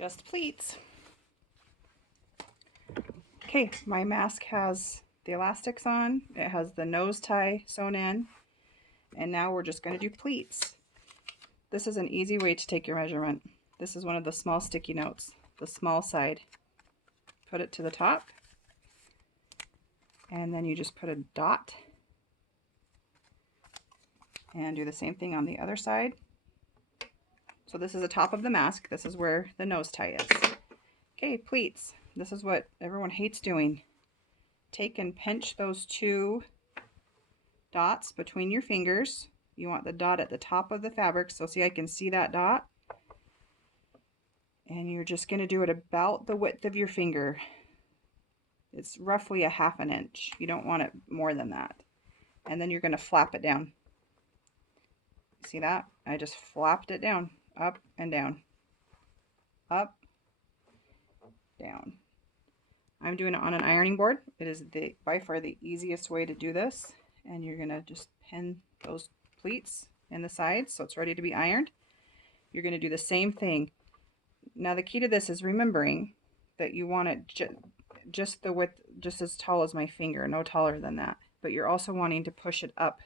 just pleats. Okay, my mask has the elastics on, it has the nose tie sewn in, and now we're just going to do pleats. This is an easy way to take your measurement. This is one of the small sticky notes, the small side. Put it to the top, and then you just put a dot, and do the same thing on the other side. So this is the top of the mask. This is where the nose tie is. Okay, pleats. This is what everyone hates doing. Take and pinch those two dots between your fingers. You want the dot at the top of the fabric. So see, I can see that dot. And you're just going to do it about the width of your finger. It's roughly 1/2 inch. You don't want it more than that. And then you're going to flap it down. See that? I just flapped it down. Up and down. Up, down. I'm doing it on an ironing board. It is by far the easiest way to do this. And you're going to just pin those pleats in the sides so it's ready to be ironed. You're going to do the same thing. Now the key to this is remembering that you want it just the width, just as tall as my finger, no taller than that. But you're also wanting to push it up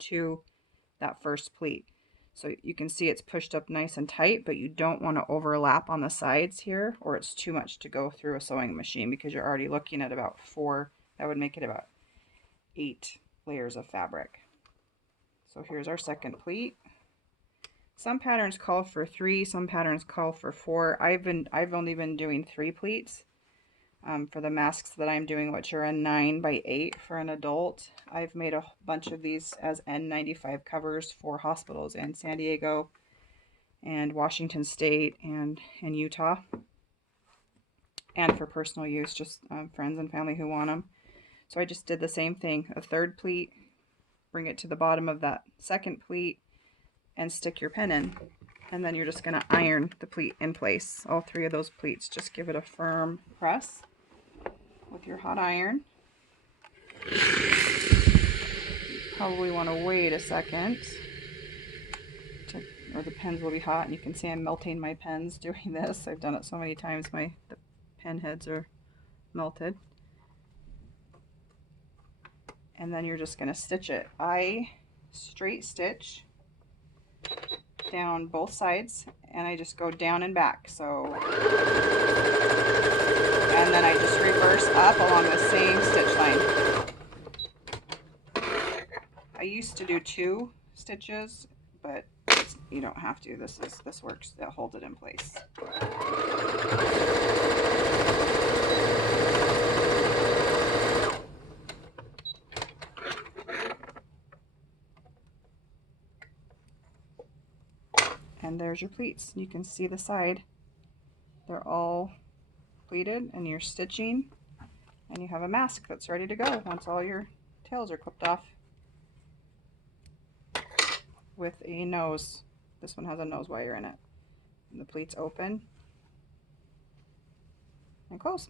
to that first pleat. So you can see it's pushed up nice and tight, but you don't want to overlap on the sides here, or it's too much to go through a sewing machine because you're already looking at about 4, that would make it about 8 layers of fabric. So here's our second pleat. Some patterns call for 3, some patterns call for 4. I've only been doing 3 pleats. For the masks that I'm doing, which are a 9x8 for an adult. I've made a bunch of these as N95 covers for hospitals in San Diego and Washington State and in Utah, and for personal use, just friends and family who want them. So I just did the same thing, a 3rd pleat, bring it to the bottom of that 2nd pleat, and stick your pin in. And then you're just going to iron the pleat in place. All 3 of those pleats, just give it a firm press with your hot iron. Probably want to wait a second, or the pens will be hot, and you can see I'm melting my pens doing this. I've done it so many times, the pen heads are melted. And then you're just going to stitch it. I straight stitch down both sides, and I just go down and back. So, and then I just reverse up along the same stitch line. I used to do 2 stitches, but you don't have to. This works. That holds it in place. And there's your pleats. You can see the side. They're all pleated, and you're stitching, and you have a mask that's ready to go once all your tails are clipped off. With a nose. This one has a nose wire in it. And the pleats open and close.